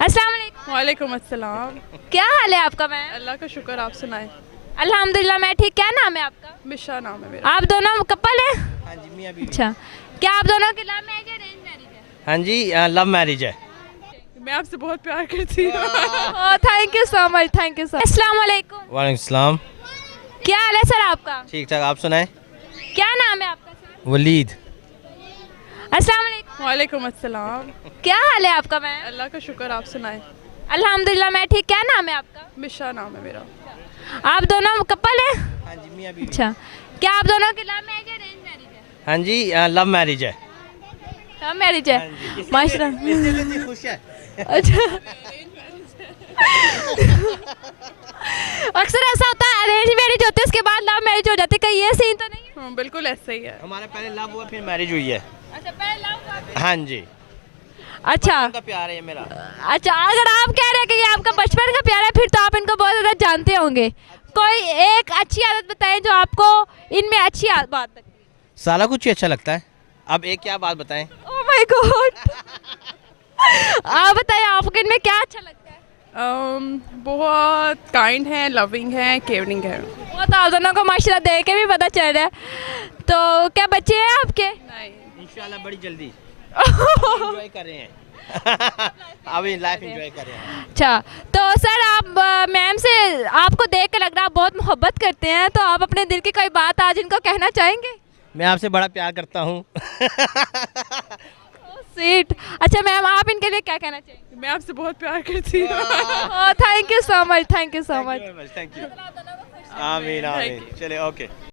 अस्सलाम वालेकुम। वालेकुम अस्सलाम। क्या हाल है आपका मैम? अल्लाह का शुक्र, आप सुनाएं। अल्हम्दुलिल्लाह मैं ठीक। क्या नाम है आपका? मिशा नाम है मेरा। आप दोनों कपल हैं? हाँ जी, मियाँ बीवी। अच्छा, क्या आप दोनों की लव मैरिज है अरेंज मैरिज है? हाँ जी, लव मैरिज है। मैं आपसे बहुत प्यार करती हूँ। Oh thank you so much, thank you so much. अस्सलाम वालेकुम। वालेकुम सलाम। क्या हाल है सर आपका? ठीक ठाक, आप सुनाएं। क्या नाम है आपका सर? वलीद। अस्सलाम वालेकुम। वालेकुम अस्सलाम। क्या हाल है आपका मैम? अल्लाह का शुक्र, आप सुनाएं। अल्हम्दुलिल्लाह मैं ठीक। क्या नाम है आपका? मिशा नाम है मेरा। आप दोनों कपल हैं? हाँ जी, मियाँ बीवी। अच्छा, क्या आप दोनों की लव मैरिज है अरेंज मैरिज है? हाँ जी, लव मैरिज है। लव मैरिज है माशाल्लाह। इसलिए खुश है। अच्छा अक्सर ऐसा होता है, अरेंज मैरिज होती है उसके बाद लव मैरिज हो जाती है, कहीं ये सीन तो नहीं है? हाँ, बिल्कुल ऐसा ही है। हमारा पहले लव हुआ, फिर मैरिज हुई है। अच्छा पहले लव। हाँ जी, अच्छा उनका प्यार है ये मेरा। अच्छा, अगर आप कह रहे हैं कि ये आपका बचपन का प्यार है फिर तो आप इनको बहुत ज़्यादा जानते होंगे। कोई एक अच्छी आदत बताएं जो आपको इनमें अच्छी बात लगती है। सारा कुछ ही अच्छा लगता है। अब एक क्या बात बताएं? ओह माय गॉड आप बताएं आपको इनमें क्या अच्छा लगता है? बहुत काइंड है, लविंग है, केयरिंग है। वो तो आप दोनों को माशाल्लाह देख के भी पता चल रहा है। तो क्या बच्चे हैं आपके? नहीं, इंशाल्लाह बड़ी जल्दी। एंजॉय कर रहे हैं। अभी लाइफ एंजॉय कर रहे हैं। अच्छा, तो सर आप मैम से आपको देख के लग रहा है आप बहुत मोहब्बत करते हैं, तो आप अपने दिल की कोई बात आज इनको कहना चाहेंगे? मैं आपसे बड़ा प्यार करता हूँ। स्वीट। अच्छा मैम आप इनके लिए क्या कहना चाहेंगे? मैं आपसे बहुत प्यार करती हूँ। Oh thank you so much, thank you so much. Thank you. आमीन आमीन। चले ओके।